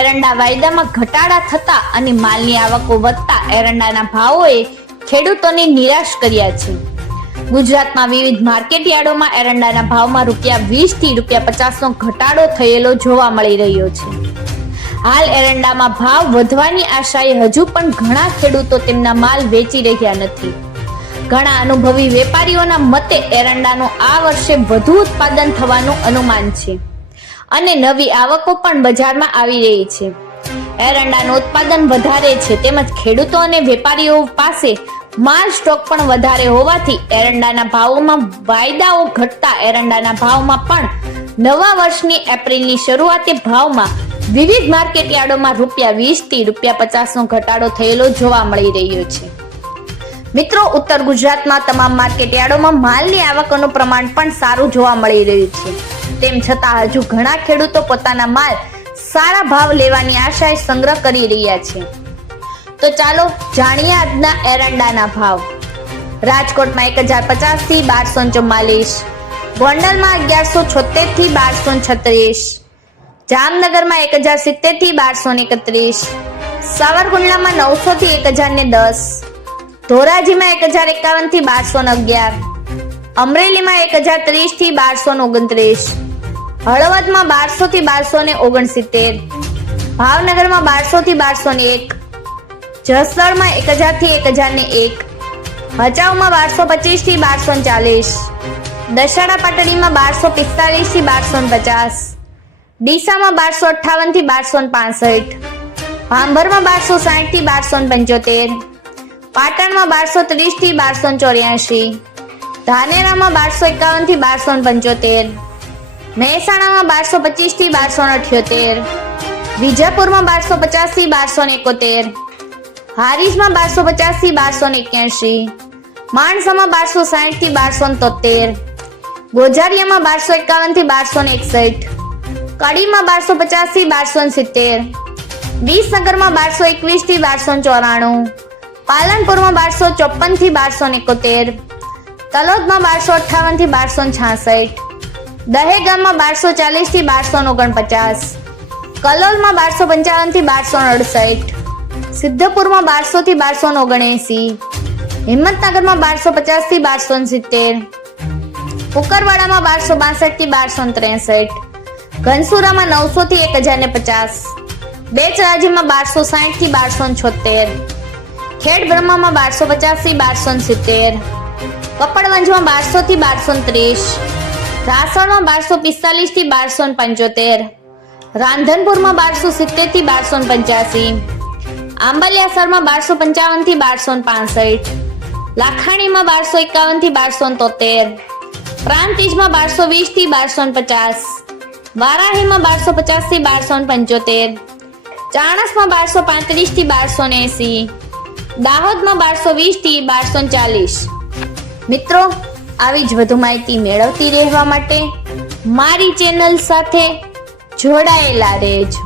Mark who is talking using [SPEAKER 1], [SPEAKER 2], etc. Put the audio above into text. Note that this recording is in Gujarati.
[SPEAKER 1] એરંડા વાયદામાં ઘટાડા થતા અને માલની આવકો વધતા એરંડાના ભાવોએ ખેડૂતોને નિરાશ કર્યા છે. ગુજરાતમાં વિવિધ માર્કેટ યાર્ડોમાં એરંડાના ભાવમાં રૂપિયા વીસથી રૂપિયા પચાસનો ઘટાડો થયેલો જોવા મળી રહ્યો છે. હાલ એરંડામાં ભાવ વધવાની આશાએ હજુ પણ ઘણા ખેડૂતો તેમના માલ વેચી રહ્યા નથી. ઘણા અનુભવી વેપારીઓના મતે એરંડાનું આ વર્ષે વધુ ઉત્પાદન થવાનું અનુમાન છે. અને નવી આવકો પણ બજારમાં આવી રહી છે. એરંડાનું ઉત્પાદન વધારે છે, તેમજ ખેડૂતો અને વેપારીઓ પાસે માલ સ્ટોક પણ વધારે હોવાથી એરંડાના ભાવોમાં વાયદાઓ ઘટતા એરંડાના ભાવમાં પણ નવા વર્ષની એપ્રિલની શરૂઆતે ભાવમાં વિવિધ માર્કેટ યાર્ડોમાં રૂપિયા વીસથી રૂપિયા પચાસનો ઘટાડો થયેલો જોવા મળી રહ્યો છે. મિત્રો, ઉત્તર ગુજરાતમાં તમામ માર્કેટયાર્ડોમાં માલની આવકનું પ્રમાણ પણ સારું જોવા મળી રહ્યું છે. તેમ છતાં હજુ ઘણા ખેડૂતો પોતાના માલ સારા ભાવ લેવાની આશાએ સંગ્રહ કરી રહ્યા છે. તો ચાલો જાણીએ આજના એરંડાના ભાવ. રાજકોટમાં એક હજાર પચાસથી બારસો ચુમ્માલીસ ગોંડલમાં અગિયારસો છોતેરથી બારસો છત્રીસ જામનગરમાં એક હજાર સિત્તેરથી બારસો એકત્રીસ સાવરકુંડલામાં નવસો થી એક હજાર ને દસ. ધોરાજીમાં એક હજાર એકાવનથી બારસો અગિયાર. અમરેલીમાં એક હજાર ત્રીસથી બારસો ઓગણત્રીસ. હળવદમાં બારસો થી બારસો ને ઓગણસિત્તેર. ભાવનગરમાં બારસો થી બારસો ને એક. જસદણમાં એક હજારથી એક હજાર ને એક. ભચાઉમાં બારસો પચીસથી બારસો ચાલીસ. દશાડા પાટડીમાં બારસો પિસ્તાલીસથી બારસો પચાસ. ડીસામાં બારસો અઠાવનથી બારસો પાસઠ. ભાંભરમાં બારસો સાઠથી બારસો પંચોતેર. પાટણમાં બારસો ત્રીસથી બારસો ચોર્યાસી. ધાનેરામાં બારસો એકાવનથી બારસો પંચોતેર. મહેસાણામાં બારસો પચીસથી બારસો અઠ્યોતેર. વિજાપુરમાં બારસો પચાસથી બારસો એકોતેર. હારીજમાં બારસો પચાસથી બારસો એક્યાસી. માણસામાં બારસો સાઠથી બારસો તોતેર. ગોજારિયામાં બારસો એકાવનથી બારસો એકસઠ. કડીમાં બારસો પચાસથી બારસો સિત્તેર. વિસનગરમાં બારસો એકવીસથી બારસો ચોરાણું. પાલનપુરમાં બારસો ચોપનથી બારસો એકોતેર, તલોદમાં બારસો અઠાવનથી બારસો છાસઠ, દહેગામમાં બારસો ચાલીસથી બારસો ઓગણપચાસ, કલોલમાં બારસો પંચાવનથી બારસો અડસઠ, સિદ્ધપુરમાં બારસો થી બારસો ઓગણએસી, હિંમતનગરમાં બારસો પચાસથી બારસો સિત્તેર કુકરવાડામાં બારસો બાસઠથી બારસો ત્રેસઠ, ઘનસુરામાં નવસો થી એક હજાર ને પચાસ, બેચરાજીમાં બારસો સાઠથી બારસો છોતેર ખેડ બ્રહ્મામાં બારસો પચાસથી બારસો સિત્તેર. કપડવંજમાં બારસો થી બારસો ત્રીસ. રાસણમાં બારસો પિસ્તાલીસથી બારસો પંચોતેર. રાંધનપુરમાં બારસો સિત્તેરથી બારસો પંચ્યાસી. આંબલિયાસરમાં બારસો પંચાવનથી બારસો પાસઠ. લાખાણીમાં બારસો એકાવનથી બારસો તોતેર. પ્રાંતિજમાં બારસો વીસથી બારસો પચાસ. વારાહીમાં બારસો પચાસથી બારસો પંચોતેર. ચાણસમાં બારસો પાંત્રીસથી બારસો એસી. દાહોદમાં બારસો વીસથી બારસો ચાલીસ. મિત્રો, આવી જ વધુ માહિતી મેળવતી રહેવા માટે મારી ચેનલ સાથે જોડાયેલા રહેજો.